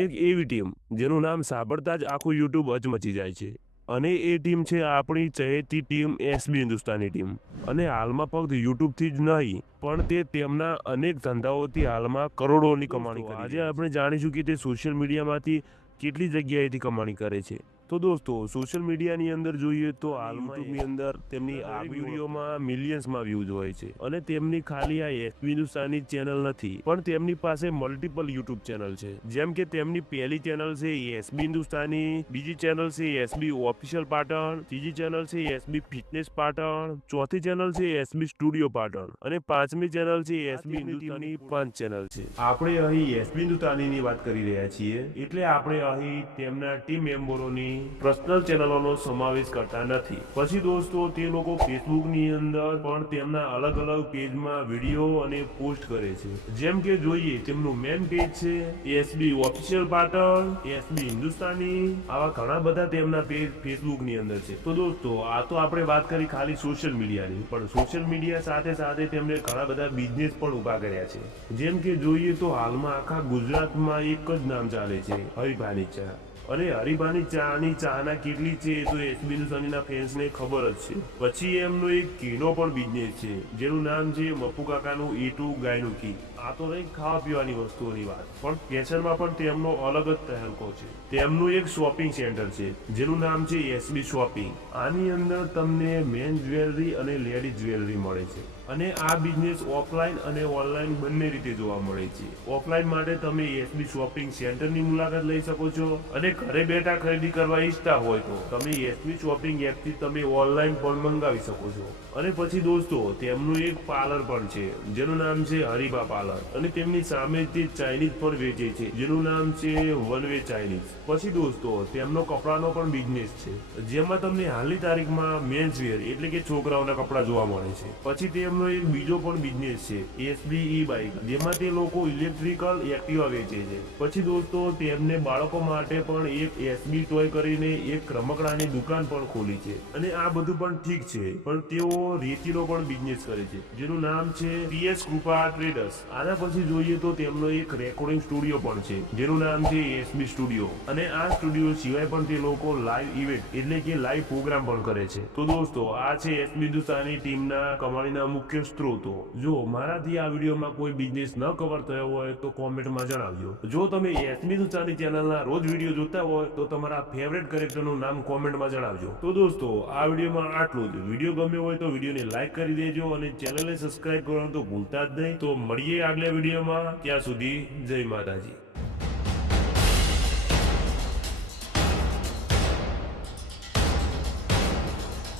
એક એવી ટીમ જેનું નામ સાંભળતા જ આખું યુટ્યુબ અચમચી જાય છે અને એ ટીમ છે આપણી ચહેતી ટીમ એસબી હિન્દુસ્તાની ટીમ અને હાલમાં ફક્ત યુટ્યુબથી જ નહીં પણ તે તેમના અનેક ધંધાઓથી હાલમાં કરોડોની કમાણી કરે આજે આપણે જાણીશું કે તે સોશિયલ મીડિયામાંથી કેટલી જગ્યાએથી કમાણી કરે છે તો દોસ્તો સોશિયલ મીડિયાની અંદર જોઈએ તો યુટ્યુબની અંદર તેમની આ વિડીયોમાં મિલિયન્સમાં વ્યૂઝ હોય છે અને તેમની ખાલી આ એક હિન્દુસ્તાની ચેનલ નથી પણ તેમની પાસે મલ્ટિપલ યુટ્યુબ ચેનલ છે જેમ કે તેમની પહેલી ચેનલ છે એસબી હિન્દુસ્તાની બીજી ચેનલ છે એસબી ઓફિશિયલ પાટણ ત્રીજી ચેનલ છે એસબી ફિટનેસ પાટણ ચોથી ચેનલ છે એસબી સ્ટુડિયો પાટણ અને પાંચમી ચેનલ છે એસબી હિન્દુસ્તાની પાંચ ચેનલ છે આપણે અહીં એસબી હિન્દુસ્તાનીની વાત કરી રહ્યા છીએ એટલે આપણે અહીં તેમના ટીમ મેમ્બરોની તેમની પર્સનલ ચેનલોનો સમાવેશ કરતા નથી પછી દોસ્તો તે લોકો ફેસબુકની અંદર પણ તેમના અલગ અલગ પેજમાં વિડીયો અને પોસ્ટ કરે છે જેમ કે જોઈએ તેમનું મેન પેજ છે SB official Patan SB Hindustani આવા ઘણા બધા તેમના પેજ ફેસબુકની અંદર છે તો દોસ્તો આ તો આપણે વાત કરી ખાલી સોશિયલ મીડિયાની પણ સોશિયલ મીડિયા સાથે સાથે તેમણે ઘણા બધા બિઝનેસ પણ ઊભા કર્યા છે જેમ કે જોઈએ તો હાલમાં આખા ગુજરાતમાં એક જ નામ ચાલે છે હરિભાની ચા અને હરિભાની ચાની ચાના કેટલી છે એ તો એસબી નુસાનીના ફેન્સને ખબર જ છે પછી એમનો એક કીનો પણ બિઝનેસ છે જેનું નામ છે મપ્પુ કાકાનું ટુ ગાયનું કી આ તો રહી ખાવા પીવાની વસ્તુઓની વાત પણ કેસરમાં પણ તેમનો અલગ જ તહેલકો છે તેમનું એક શોપિંગ સેન્ટર છે જેનું નામ છે એસબી શોપિંગ આની અંદર તમને મેન જ્વેલરી અને લેડીઝ જ્વેલરી મળે છે અને આ બિઝનેસ ઓફલાઈન અને ઓનલાઈન બંને રીતે જોવા મળે છે ઓફલાઈન માટે તમે એસબી શોપિંગ સેન્ટરની મુલાકાત લઈ શકો છો અને ઘરે બેઠા ખરીદી કરવા ઈચ્છતા હોય તો તમે એસબી શોપિંગ એપથી તમે ઓનલાઈન પણ મંગાવી શકો છો અને પછી દોસ્તો તેમનું એક પાર્લર પણ છે જેનું નામ છે હરિભા પાર્લર અને તેમની સામે તે ચાઇનીઝ પણ વેચે છે જેનું નામ છે વન વે ચાઇનીઝ પછી દોસ્તો તેમનો કપડાનો પણ બિઝનેસ છે જેમાં તમને હાલની તારીખમાં મેન્સવેર એટલે કે છોકરાઓના કપડા જોવા મળે છે પછી તેમનો એક બીજો પણ બિઝનેસ છે એસબીઈ બાઇક e જેમાં તે લોકો ઇલેક્ટ્રિકલ એક્ટિવા વેચે છે પછી દોસ્તો તેમને બાળકો માટે પણ એક એસબી ટોય કરીને એક રમકડાની દુકાન પણ ખોલી છે અને આ બધું પણ ઠીક છે પણ તેઓ રેતીનો પણ બિઝનેસ કરે છે જેનું નામ છે પીએસ કૃપા ટ્રેડર્સ આના પછી જોઈએ તો તેમનો એક રેકોર્ડિંગ સ્ટુડિયો પણ છે જેનું નામ છે એસબી સ્ટુડિયો અને આ સ્ટુડિયો સિવાય પણ તે લોકો લાઈવ ઇવેન્ટ એટલે કે લાઈવ પ્રોગ્રામ પણ કરે છે તો દોસ્તો આ છે એસબી હિન્દુસ્તાની ટીમના કમાણીના મુખ્ય સ્ત્રોતો જો મારાથી આ વિડીયોમાં કોઈ બિઝનેસ ન કવર થયો હોય તો કોમેન્ટમાં જણાવજો જો તમે એસબી હિન્દુસ્તાની ચેનલના રોજ વિડીયો જોતા હોય તો તમારા ફેવરેટ કેરેક્ટરનું નામ કોમેન્ટમાં જણાવજો તો દોસ્તો આ વિડીયોમાં આટલું જ વિડીયો ગમ્યો હોય તો વિડીયોને લાઈક કરી દેજો અને ચેનલને સબસ્ક્રાઈબ કરવાનું તો ભૂલતા જ નહીં તો મળીએ આગલા વિડીયોમાં ત્યાં સુધી જય માતાજી